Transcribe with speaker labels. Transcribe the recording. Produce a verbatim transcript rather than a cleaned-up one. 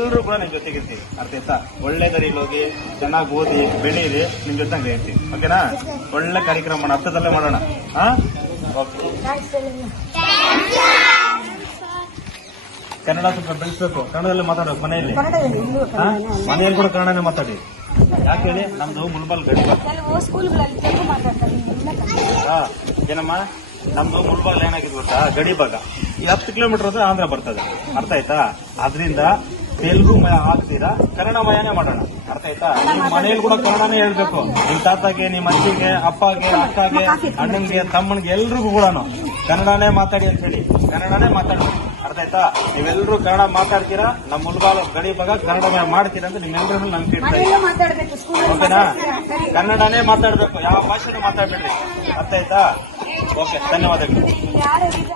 Speaker 1: ನಾವೆಲ್ಲರೂ ಕೂಡ ನಿಮ್ ಜೊತೆಗಿರ್ತೀವಿ. ಅರ್ಥ ಆಯ್ತಾ? ಒಳ್ಳೆ ದಾರಿಲಿ ಹೋಗಿ ಚೆನ್ನಾಗಿ ಓದಿ ಬೆಳೀರಿ, ನಿಮ್ ಜೊತೆ ಇರ್ತೀವಿ. ಓಕೆನಾ? ಒಳ್ಳೆ ಕಾರ್ಯಕ್ರಮ ಮಾಡೋಣ, ಹತ್ತದಲ್ಲೇ ಮಾಡೋಣ. ಹಾ ಓಕೆ. ಕನ್ನಡ ಸ್ವಲ್ಪ ಬೆಳೆಸ್ಬೇಕು, ಕನ್ನಡದಲ್ಲಿ ಮಾತಾಡ್ಬೇಕು ಮನೆಯಲ್ಲಿ. ಮನೆಯಲ್ಲಿ ಕೂಡ ಕನ್ನಡನೇ ಮಾತಾಡಿ. ಯಾಕೆ ಹೇಳಿ? ನಮ್ದು ಮುಲ್ಬಾಲ್ ಗಡಿ ಭಾಗ. ಹಾ ಏನಮ್ಮ, ನಮ್ದು ಮುಲ್ಬಾಲ್ ಏನಾಗಿದೆ ಗೊತ್ತಾ, ಗಡಿ ಭಾಗ. ಈ ಹತ್ತು ಕಿಲೋಮೀಟರ್ ಅಂದ್ರೆ ಆಂಧ್ರ ಬರ್ತದೆ. ಅರ್ಥ ಆಯ್ತಾ? ಆದ್ರಿಂದ ತೆಲುಗು ಮಯ ಆಗ್ತೀರಾ, ಕನ್ನಡ ಮಯನೇ ಮಾಡೋಣ. ಅರ್ಥ ಆಯ್ತಾ? ನಿಮ್ ಮನೆಯಲ್ಲಿ ಕೂಡ ಕನ್ನಡನೇ ಹೇಳ್ಬೇಕು. ನಿಮ್ ತಾತಗೆ, ನಿಮ್ ಅಜ್ಜಿಗೆ, ಅಪ್ಪಗೆ, ಅಕ್ಕಗೆ, ಅಣ್ಣನ್ಗೆ, ತಮ್ಮನ್ಗೆ ಎಲ್ರಿಗೂ ಕೂಡ ಕನ್ನಡನೇ ಮಾತಾಡಿ ಅಂತ ಹೇಳಿ, ಕನ್ನಡನೇ ಮಾತಾಡ್ಬೇಕು. ಅರ್ಥ ಆಯ್ತಾ? ನೀವೆಲ್ಲರೂ ಕನ್ನಡ ಮಾತಾಡ್ತೀರಾ, ನಮ್ಮ ಮುಲ್ಬಾಲ್ ಗಡಿ ಭಾಗ ಕನ್ನಡ ಮಾಡ್ತೀರಾ ಅಂತ ನಿಮ್ಮೆಲ್ಲರೂ ನಂಬಿಕೆ ಇಡ್ತಾ ಇದ್ದೀನಿ. ಓಕೆನಾ? ಕನ್ನಡನೇ ಮಾತಾಡ್ಬೇಕು, ಯಾವ ಭಾಷೆನೂ ಮಾತಾಡ್ಬೇಡ್ರಿ. ಅರ್ಥ ಆಯ್ತಾ? ಓಕೆ, ಧನ್ಯವಾದಗಳು.